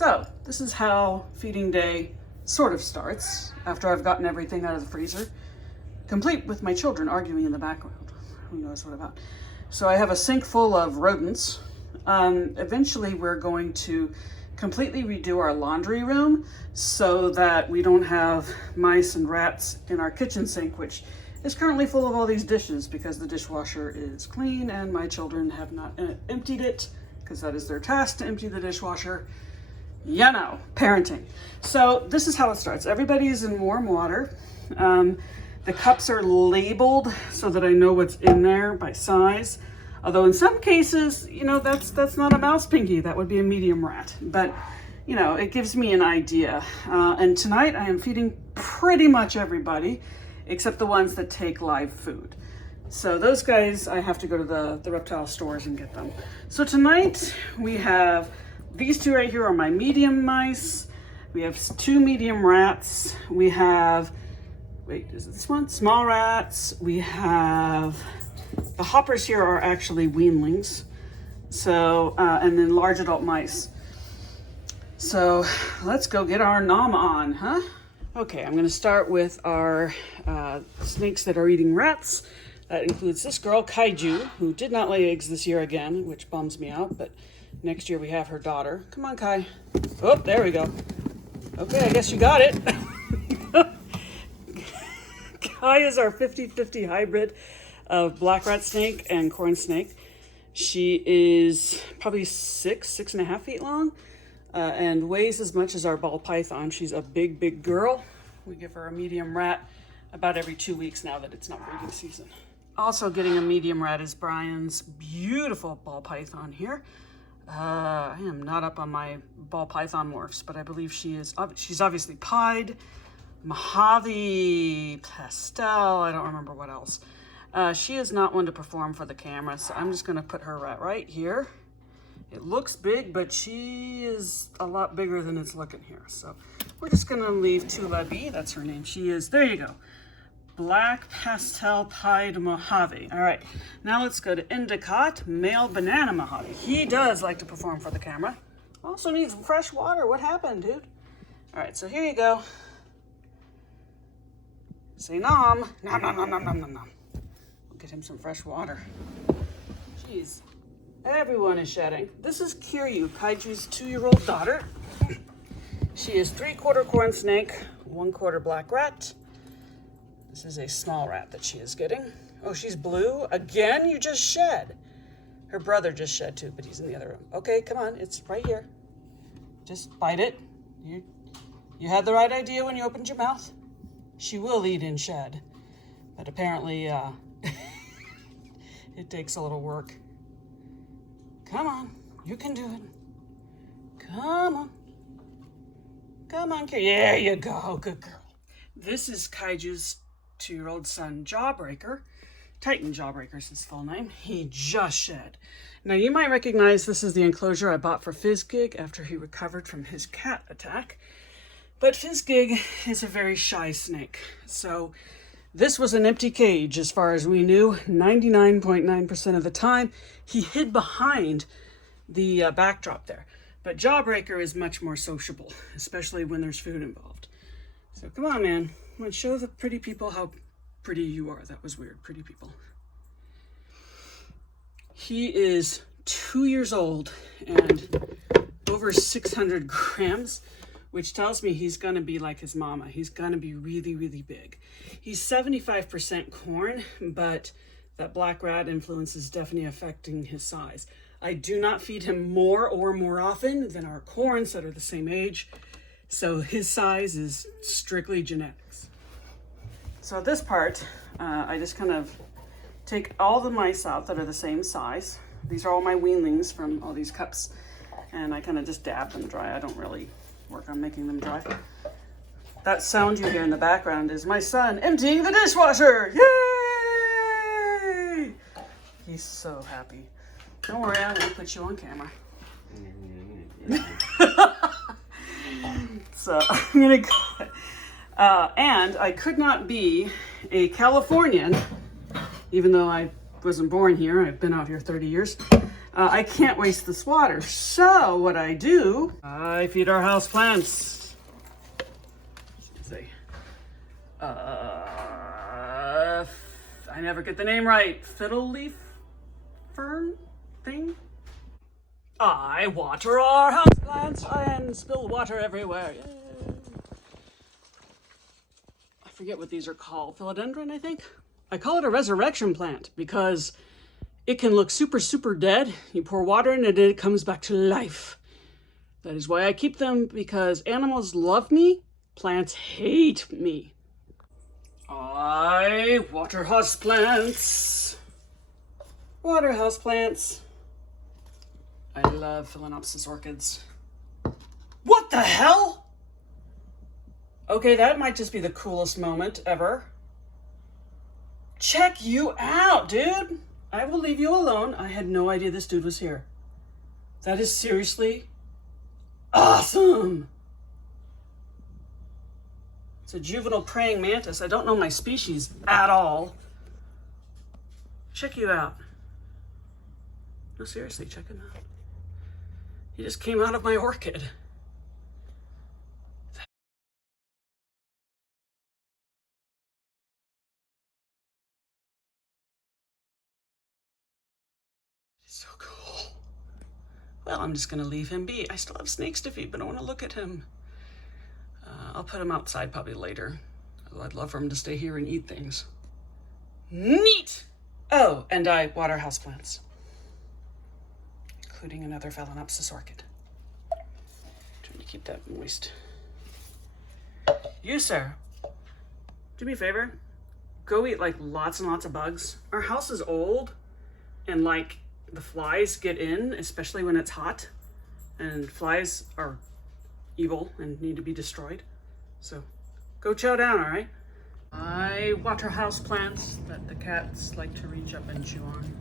So this is how feeding day sort of starts after I've gotten everything out of the freezer, complete with my children arguing in the background. Who knows what about? So I have a sink full of rodents. Eventually we're going to completely redo our laundry room so that we don't have mice and rats in our kitchen sink, which is currently full of all these dishes because the dishwasher is clean and my children have not emptied it, because that is their task, to empty the dishwasher. You know, parenting. So this is how it starts. Everybody's in warm water. The cups are labeled so that I know what's in there by size. Although in some cases, you know, that's not a mouse pinky. That would be a medium rat. But, you know, it gives me an idea. And tonight I am feeding pretty much everybody except the ones that take live food. So those guys, I have to go to the reptile stores and get them. So tonight we have these two right here are my medium mice. We have 2 medium rats. We have, wait, is it this one? Small rats. We have, the hoppers here are actually weanlings. So, and then large adult mice. So let's go get our nom on, huh? Okay, I'm gonna start with our snakes that are eating rats. That includes this girl, Kaiju, who did not lay eggs this year again, which bums me out, but next year we have her daughter. Come on, Kai. Oh, there we go. Okay, I guess you got it. Kai is our 50-50 hybrid of black rat snake and corn snake. She is probably 6.5 feet long, and weighs as much as our ball python. She's a big girl. We give her a medium rat about every 2 weeks now that it's not breeding season. Also getting a medium rat is Brian's beautiful ball python here. I am not up on my ball python morphs, but I believe she's obviously pied, Mojave, pastel, I don't remember what else. She is not one to perform for the camera, so I'm just gonna put her right here. It looks big, but she is a lot bigger than it's looking here. So we're just gonna leave Tula be, that's her name. She is, there you go. Black pastel pied Mojave. All right, now let's go to Endicott, male banana Mojave. He does like to perform for the camera. Also needs fresh water. What happened, dude? All right, so here you go. Say nom. Nom, nom, nom, nom, nom, nom, nom. We'll get him some fresh water. Jeez, everyone is shedding. This is Kiryu, Kaiju's 2-year-old daughter. She is 3/4 corn snake, 1/4 black rat. This is a small rat that she is getting. Oh, she's blue. Again, you just shed. Her brother just shed too, but he's in the other room. Okay, come on, it's right here. Just bite it. You had the right idea when you opened your mouth. She will eat and shed, but apparently it takes a little work. Come on, you can do it. Come on. Come on, kid. There you go, good girl. This is Kaiju's 2-year-old son, Jawbreaker. Titan Jawbreaker is his full name. He just shed. Now you might recognize this is the enclosure I bought for Fizzgig after he recovered from his cat attack. But Fizzgig is a very shy snake. So this was an empty cage as far as we knew. 99.9% of the time, he hid behind the backdrop there. But Jawbreaker is much more sociable, especially when there's food involved. So come on, man. I'm gonna show the pretty people how pretty you are. That was weird, pretty people. He is 2 years old and over 600 grams, which tells me he's gonna be like his mama. He's gonna be really big. He's 75% corn, but that black rat influence is definitely affecting his size. I do not feed him more or more often than our corns that are the same age. So his size is strictly genetics. So this part, I just kind of take all the mice out that are the same size. These are all my weanlings from all these cups. And I kind of just dab them dry. I don't really work on making them dry. That sound you hear in the background is my son emptying the dishwasher. Yay! He's so happy. Don't worry, I'm gonna put you on camera. So I'm gonna go. And I could not be a Californian, even though I wasn't born here. I've been out here 30 years. I can't waste this water. So what I do, I feed our house plants. Let's see. I never get the name right. Fiddle leaf fern thing. I water our house plants and spill water everywhere. Yay. I forget what these are called. Philodendron, I think. I call it a resurrection plant because it can look super, super dead. You pour water in it, it comes back to life. That is why I keep them, because animals love me, plants hate me. I water house plants. Water house plants. I love Phalaenopsis orchids. What the hell? Okay, that might just be the coolest moment ever. Check you out, dude. I will leave you alone. I had no idea this dude was here. That is seriously awesome. It's a juvenile praying mantis. I don't know my species at all. Check you out. No, seriously, check him out. He just came out of my orchid. So cool. Well, I'm just gonna leave him be. I still have snakes to feed, but I want to look at him. I'll put him outside probably later. Although I'd love for him to stay here and eat things. Neat! Oh, and I water houseplants, including another Phalaenopsis orchid. Trying to keep that moist. You, sir, do me a favor. Go eat like lots and lots of bugs. Our house is old, and like the flies get in, especially when it's hot, and flies are evil and need to be destroyed. So go chow down, all right? I water house plants that the cats like to reach up and chew on.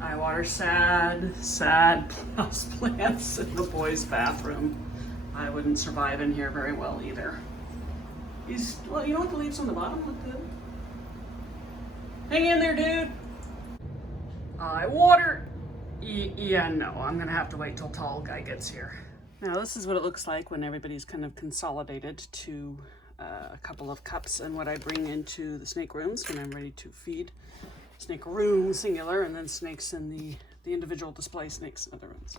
I water sad house plants in the boys' bathroom. I wouldn't survive in here very well either. Well, you know what, the leaves on the bottom look good. Hang in there, dude. I water. Yeah, no, I'm gonna have to wait till tall guy gets here. Now this is what it looks like when everybody's kind of consolidated to a couple of cups, and what I bring into the snake rooms when I'm ready to feed. Snake room, singular, and then snakes in the individual display snakes in other rooms.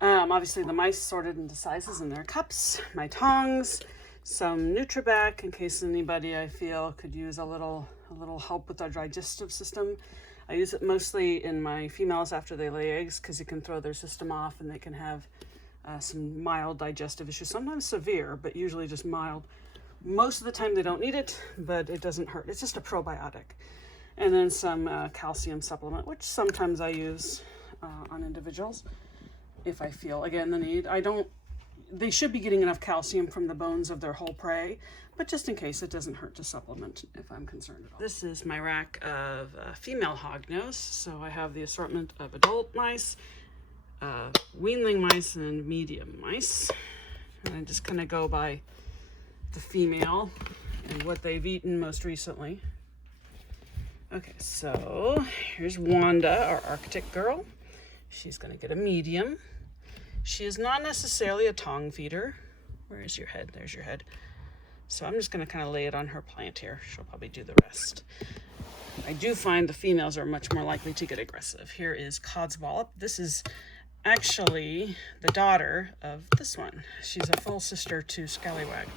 Obviously the mice sorted into sizes in their cups, my tongs, some Nutribac in case anybody I feel could use a little help with their digestive system. I use it mostly in my females after they lay eggs because it can throw their system off and they can have some mild digestive issues, sometimes severe, but usually just mild. Most of the time they don't need it, but it doesn't hurt. It's just a probiotic. And then some calcium supplement, which sometimes I use on individuals if I feel, again, the need. They should be getting enough calcium from the bones of their whole prey, but just in case, it doesn't hurt to supplement if I'm concerned at all. This is my rack of female hognose. So I have the assortment of adult mice, weanling mice, and medium mice. And I just kind of go by the female and what they've eaten most recently. Okay, so here's Wanda, our Arctic girl. She's gonna get a medium. She is not necessarily a tongue feeder. Where is your head? There's your head. So I'm just gonna kind of lay it on her plant here. She'll probably do the rest. I do find the females are much more likely to get aggressive. Here is Codswallop. This is actually the daughter of this one. She's a full sister to Scallywag.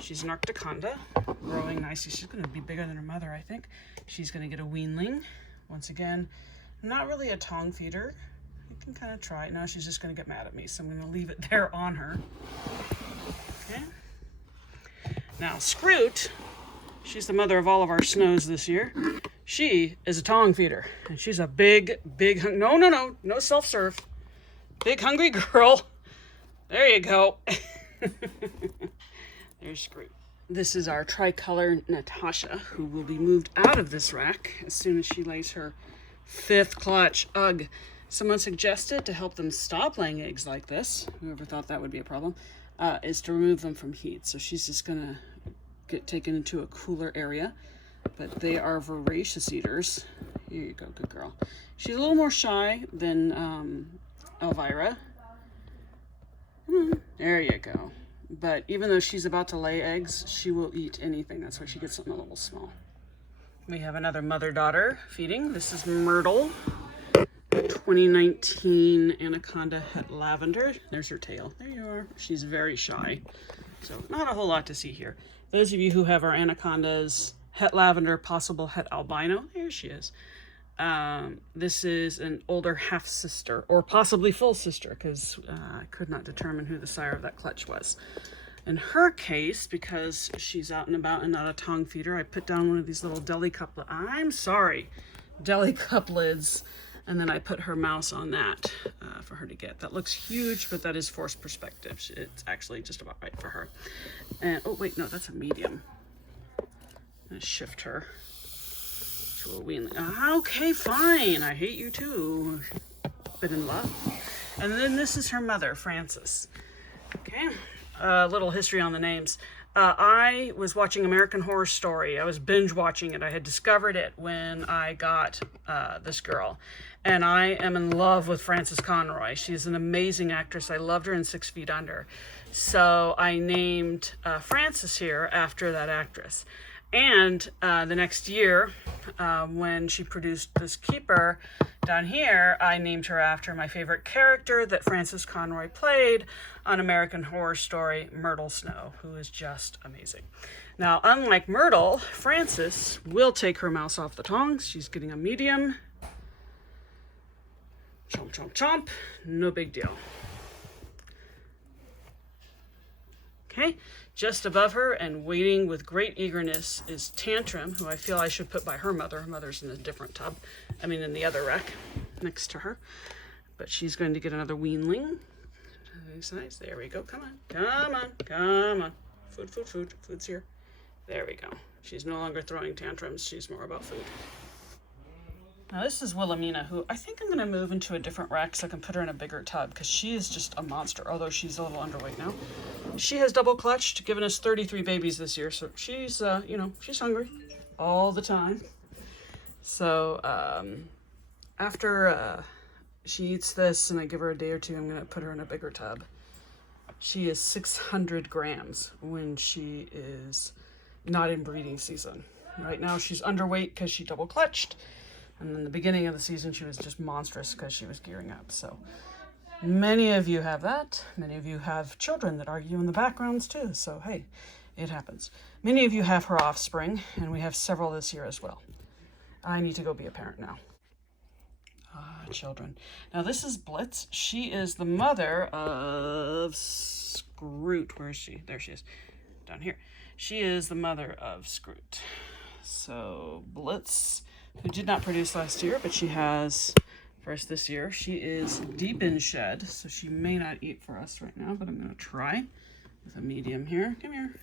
She's an Arcticonda, growing nicely. She's gonna be bigger than her mother, I think. She's gonna get a weanling. Once again, not really a tongue feeder. You can kind of try it. Now she's just gonna get mad at me, so I'm gonna leave it there on her. Okay. Now Scroot, she's the mother of all of our snows this year. She is a tongue feeder, and she's a big, no self-serve. Big hungry girl. There you go. There's Scroot. This is our tricolor Natasha, who will be moved out of this rack as soon as she lays her 5th clutch. Ugh. Someone suggested to help them stop laying eggs like this, whoever thought that would be a problem, is to remove them from heat. So she's just gonna get taken into a cooler area. But they are voracious eaters. Here you go, good girl. She's a little more shy than Elvira. There you go. But even though she's about to lay eggs, she will eat anything. That's why she gets something a little small. We have another mother-daughter feeding. This is Myrtle, 2019 Anaconda Het Lavender. There's her tail. There you are. She's very shy. So not a whole lot to see here. Those of you who have our Anacondas, Het Lavender, possible Het Albino, there she is. This is an older half-sister, or possibly full sister, because I could not determine who the sire of that clutch was. In her case, because she's out and about and not a tongue feeder, I put down one of these little deli cup lids, and then I put her mouse on that for her to get. That looks huge, but that is forced perspective. It's actually just about right for her. And oh wait, no, that's a medium. I'm gonna shift her to a weanling. Okay, fine. I hate you too, but in love. And then this is her mother, Frances. Okay, a little history on the names. I was watching American Horror Story. I was binge watching it. I had discovered it when I got this girl. And I am in love with Frances Conroy. She's an amazing actress. I loved her in 6 Feet Under. So I named Frances here after that actress. And the next year, when she produced this keeper down here, I named her after my favorite character that Frances Conroy played on American Horror Story, Myrtle Snow, who is just amazing. Now, unlike Myrtle, Frances will take her mouse off the tongs. She's getting a medium. Chomp, chomp, chomp. No big deal. Okay, just above her and waiting with great eagerness is Tantrum, who I feel I should put by her mother. Her mother's in a different tub. I mean, in the other rack next to her. But she's going to get another weanling. Nice. There we go. Come on. Come on. Come on. Food, food, food. Food's here. There we go. She's no longer throwing tantrums. She's more about food. Now this is Wilhelmina, who I think I'm going to move into a different rack so I can put her in a bigger tub, because she is just a monster, although she's a little underweight now. She has double clutched, given us 33 babies this year, so she's, she's hungry all the time. So after she eats this and I give her a day or two, I'm going to put her in a bigger tub. She is 600 grams when she is not in breeding season. Right now she's underweight because she double clutched. And in the beginning of the season, she was just monstrous because she was gearing up. So many of you have that. Many of you have children that argue in the backgrounds too. So, hey, it happens. Many of you have her offspring, and we have several this year as well. I need to go be a parent now. Children. Now, this is Blitz. She is the mother of Scroot. Where is she? There she is. Down here. She is the mother of Scroot. So, Blitz, who did not produce last year, but she has for us this year. She is deep in shed, so she may not eat for us right now, but I'm going to try with a medium here. Come here.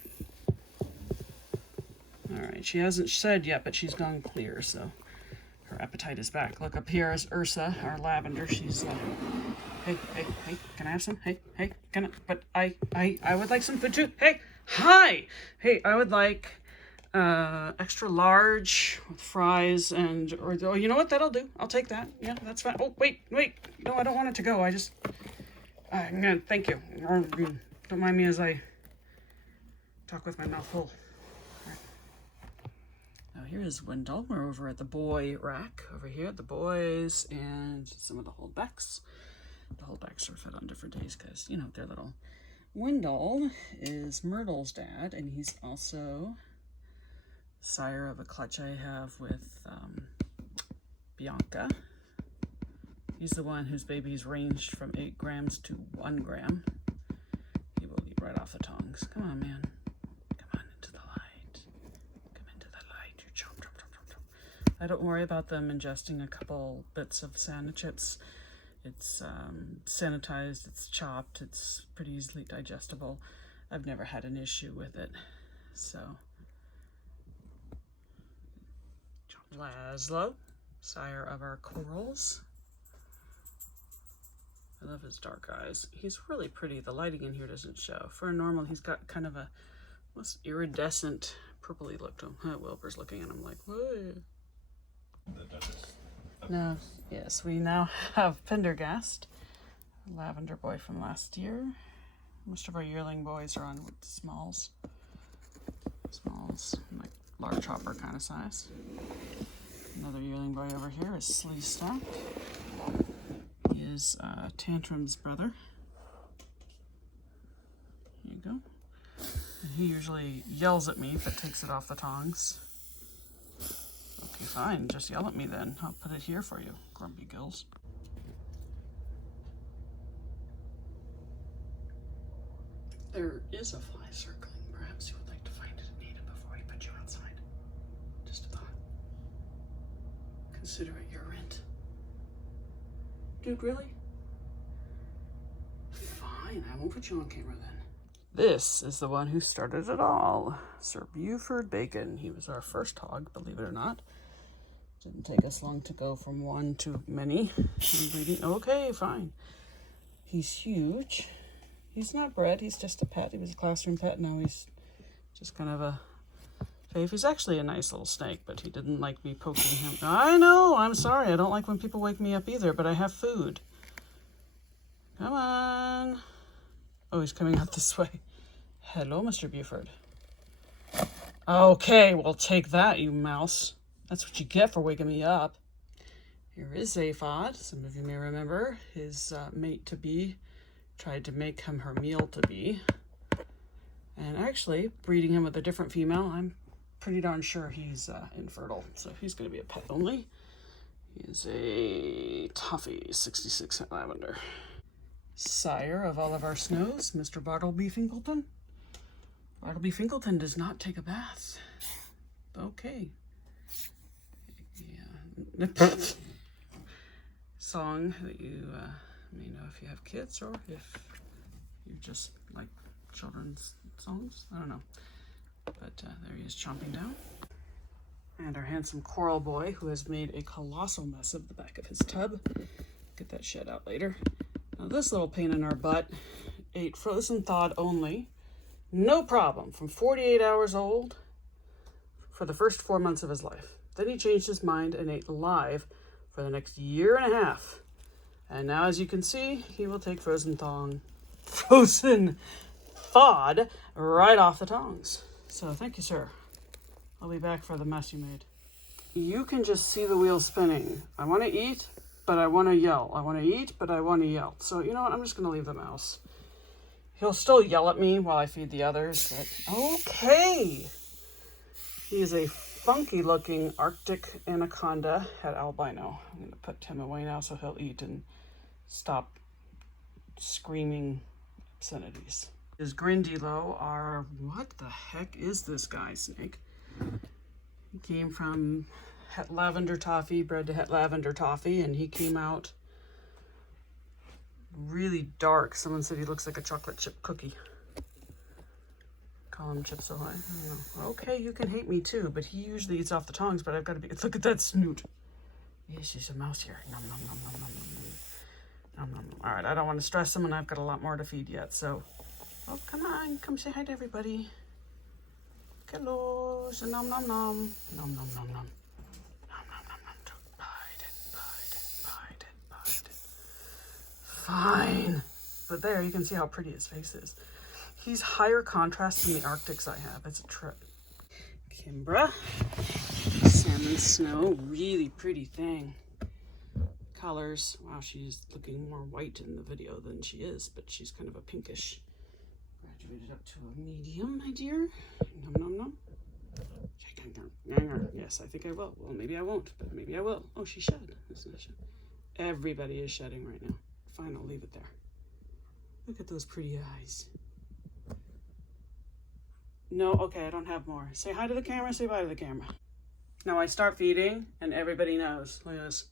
All right, she hasn't shed yet, but she's gone clear, so her appetite is back. Look, up here is Ursa, our lavender. She's hey, can I have some? Hey, can I? But I would like some food too. Hey, hi. Hey, I would like extra large with fries or oh, you know what, that'll do. I'll take that. Yeah, that's fine. Oh, wait. No, I don't want it to go. I just, thank you. Don't mind me as I talk with my mouth full. Right. Now here is Wendell. We're over at the boy rack over here. The boys and some of the holdbacks. The holdbacks are fed on different days because, they're little. Wendell is Myrtle's dad, and he's also sire of a clutch I have with Bianca. He's the one whose babies ranged from 8 grams to 1 gram. He will eat right off the tongs. Come on, man. Come on into the light. Come into the light. You chomp. I don't worry about them ingesting a couple bits of Santa chips. It's sanitized, it's chopped, it's pretty easily digestible. I've never had an issue with it. So Laszlo, sire of our corals. I love his dark eyes. He's really pretty. The lighting in here doesn't show. For a normal, he's got kind of a almost iridescent purpley look to him. Wilbur's looking at him like, whoa. Now, yes, we now have Pendergast, lavender boy from last year. Most of our yearling boys are on smalls. Smalls, like large hopper kind of size. Another yearling boy over here is Slee Stack. He is Tantrum's brother. There you go. And he usually yells at me but takes it off the tongs. Okay, fine. Just yell at me then. I'll put it here for you, Grumpy Gills. There is a fly circling. Perhaps you would like to find it and eat it before we put you outside. Just a thought. Consider it your rent. Dude, really? Fine, I won't put you on camera then. This is the one who started it all. Sir Buford Bacon. He was our first hog, believe it or not. Didn't take us long to go from one to many. Okay, fine. He's huge. He's not bred, he's just a pet. He was a classroom pet, now he's just kind of a fave. He's actually a nice little snake, but he didn't like me poking him. I know, I'm sorry. I don't like when people wake me up either, but I have food. Come on. Oh, he's coming out this way. Hello, Mr. Buford. Okay, well, take that, you mouse. That's what you get for waking me up. Here is Zaphod. Some of you may remember his mate-to-be tried to make him her meal-to-be. And actually, breeding him with a different female, I'm pretty darn sure he's infertile. So he's going to be a pet only. He is a Toffee 66 Lavender. Sire of all of our snows, Mr. Bartleby Finkelton. Bartleby Finkelton does not take a bath. Okay. Yeah. Song that you may know if you have kids or if you just like children's songs. I don't know. But there he is chomping down. And our handsome coral boy who has made a colossal mess of the back of his tub. Get that shed out later. Now this little pain in our butt ate frozen thawed only. No problem. From 48 hours old for the first 4 months of his life. Then he changed his mind and ate live for the next year and a half. And now, as you can see, he will take frozen thawed right off the tongs. So thank you, sir. I'll be back for the mess you made. You can just see the wheel spinning. I want to eat, but I want to yell. I want to eat, but I want to yell. So you know what? I'm just going to leave the mouse. He'll still yell at me while I feed the others, but okay. He is a funky-looking Arctic anaconda at albino. I'm going to put him away now so he'll eat and stop screaming obscenities. His Grindilo are, what the heck is this guy, snake? He came from Het Lavender Toffee, bred to Het Lavender Toffee, and he came out really dark. Someone said he looks like a chocolate chip cookie. Call him Chips Ahoy. I don't know. Okay, you can hate me too, but he usually eats off the tongs, but I've got to be, look at that snoot. Yes, there's a mouse here. Nom, nom, nom, nom, nom, nom, nom, nom. All right, I don't want to stress him, and I've got a lot more to feed yet, so. Oh, come on, come say hi to everybody. Hello, so nom, nom, nom. Nom, nom, nom, nom. Fine. But there, you can see how pretty his face is. He's higher contrast than the Arctics I have. It's a trip. Kimbra. Salmon snow. Really pretty thing. Colors. Wow, she's looking more white in the video than she is, but she's kind of a pinkish. Graduated up to a medium, my dear. Nom, nom, nom. Yes, I think I will. Well, maybe I won't, but maybe I will. Oh, she shed. That's not shed. Everybody is shedding right now. Fine, I'll leave it there. Look at those pretty eyes. No, okay, I don't have more. Say hi to the camera, say bye to the camera. Now I start feeding, and everybody knows. Look at this.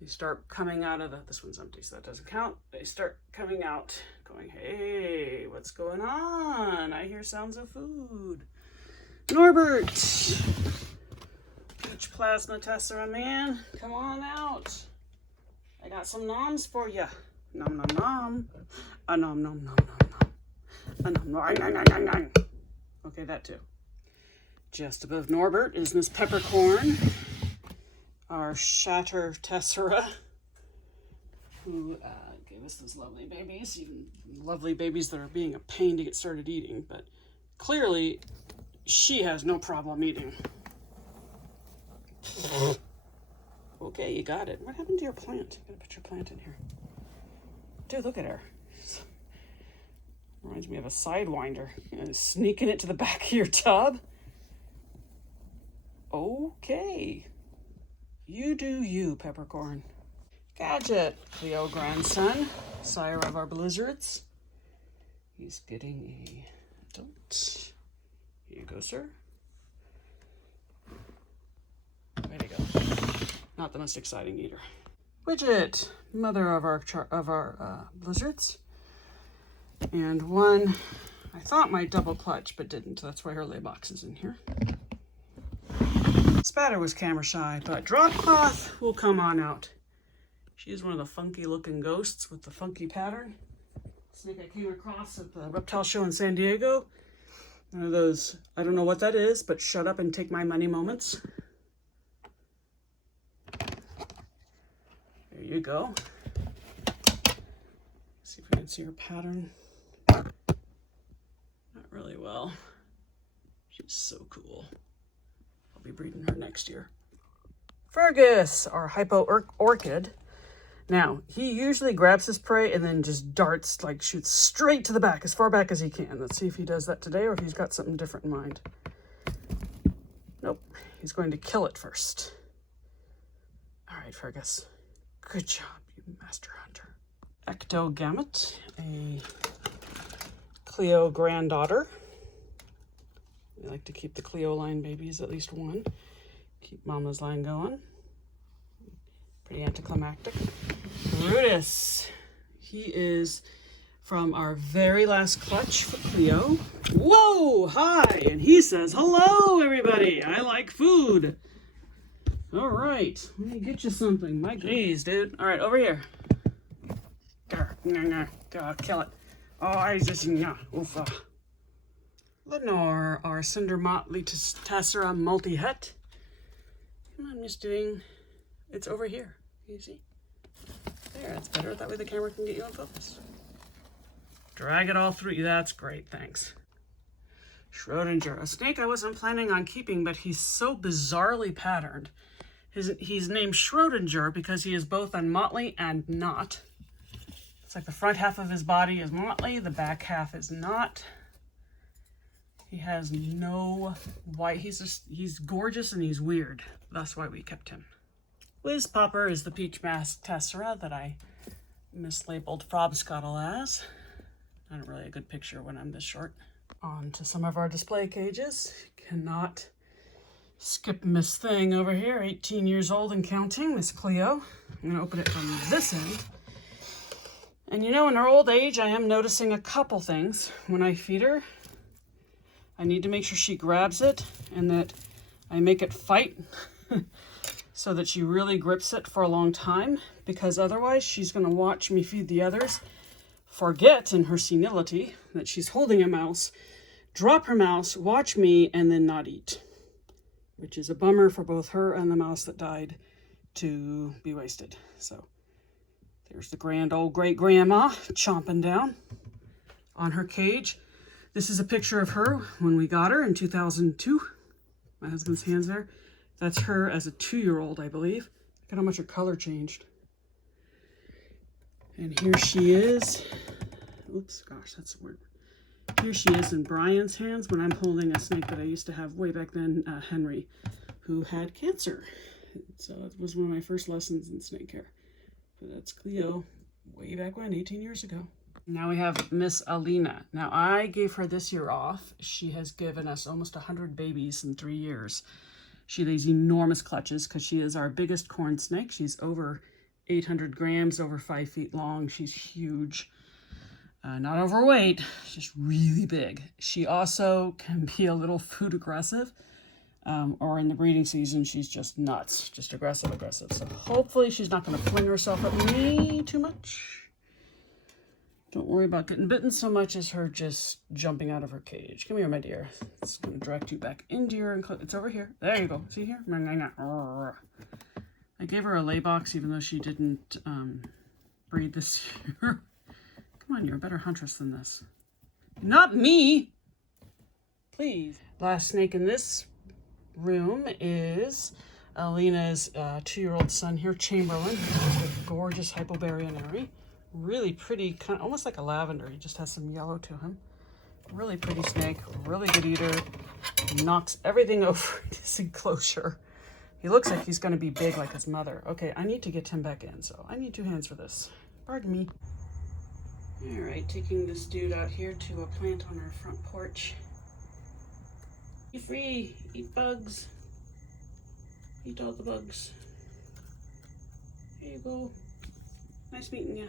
They start coming out of the, this one's empty, so that doesn't count. They start coming out, going, hey, what's going on? I hear sounds of food. Norbert! Peach plasma tessera, man. Come on out. I got some noms for you. Nom, nom, nom. A nom, nom, nom, nom, nom. A nom, nom, nom, nom, nom. Okay, that too. Just above Norbert is Miss Peppercorn. our shatter tessera, who gave us those lovely babies, even lovely babies that are being a pain to get started eating, but clearly she has no problem eating. Okay, you got it. What happened to your plant? You gotta put your plant in here. Dude, look at her. Reminds me of a sidewinder. Sneaking it to the back of your tub. Okay. You do you, Peppercorn. Gadget, Cleo grandson, sire of our blizzards. He's getting a adult. Here you go, sir. Way to go. Not the most exciting eater. Widget, mother of our blizzards. And one I thought might double clutch, but didn't. That's why her lay box is in here. Spatter was camera shy, but Dropcloth will come on out. She's one of the funky looking ghosts with the funky pattern. Snake I came across at the reptile show in San Diego. One of those, I don't know what that is, but shut up and take my money moments. There you go. See if we can see her pattern. Not really well. She's so cool. I'll be breeding her next year. Fergus, our hypo orchid. Now, he usually grabs his prey and then just darts, like shoots straight to the back, as far back as he can. Let's see if he does that today or if he's got something different in mind. Nope, he's going to kill it first. All right, Fergus. Good job, you master hunter. Ectogamete, a Cleo granddaughter. We like to keep the Cleo line babies, at least one. Keep mama's line going. Pretty anticlimactic. Brutus. He is from our very last clutch for Cleo. Whoa, hi, and he says, hello, everybody. I like food. All right, let me get you something. My geez, dude. All right, over here. Kill it. Oh, I just, oofa. Lenore, our Cinder Motley Tessera multi-het. I'm just doing, it's over here. Can you see? There, that's better. That way the camera can get you in focus. Drag it all through. That's great, thanks. Schrodinger, a snake I wasn't planning on keeping, but he's so bizarrely patterned. He's named Schrodinger because he is both a motley and not. It's like the front half of his body is motley, the back half is not. He has no white. He's gorgeous and he's weird. That's why we kept him. Whiz Popper is the peach mask tessera that I mislabeled Frobscottle as. Not really a good picture when I'm this short. On to some of our display cages. Cannot skip Miss Thing over here, 18 years old and counting, Miss Cleo. I'm gonna open it from this end. And you know, in her old age, I am noticing a couple things. When I feed her, I need to make sure she grabs it and that I make it fight so that she really grips it for a long time, because otherwise she's gonna watch me feed the others, forget in her senility that she's holding a mouse, drop her mouse, watch me, and then not eat, which is a bummer for both her and the mouse that died to be wasted. So there's the grand old great grandma chomping down on her cage. This is a picture of her when we got her in 2002. My husband's hand's there. That's her as a 2-year-old, I believe. Look at how much her color changed. And here she is. Oops, gosh, that's a word. Here she is in Brian's hands when I'm holding a snake that I used to have way back then, Henry, who had cancer. So it was one of my first lessons in snake care. But that's Cleo way back when, 18 years ago. Now we have Miss Alina. Now I gave her this year off. She has given us almost 100 babies in 3 years. She lays enormous clutches because she is our biggest corn snake. She's over 800 grams, over 5 feet long. She's huge. Not overweight, just really big. She also can be a little food aggressive, or in the breeding season, she's just nuts, just aggressive. So hopefully she's not going to fling herself at me too much. Don't worry about getting bitten so much as her just jumping out of her cage. Come here, my dear. It's going to direct you back into your enclosure. It's over here. There you go. See here? I gave her a lay box even though she didn't breed this year. Come on, you're a better huntress than this. Not me! Please. Last snake in this room is Alina's 2-year-old son here, Chamberlain. He's a gorgeous hypobarionary. Really pretty, kind of almost like a lavender. He just has some yellow to him. Really pretty snake, really good eater. Knocks everything over in his enclosure. He looks like he's going to be big like his mother. Okay, I need to get him back in, so I need 2 hands for this. Pardon me. All right, taking this dude out here to a plant on our front porch. Be free, eat bugs. Eat all the bugs. There you go. Nice meeting ya.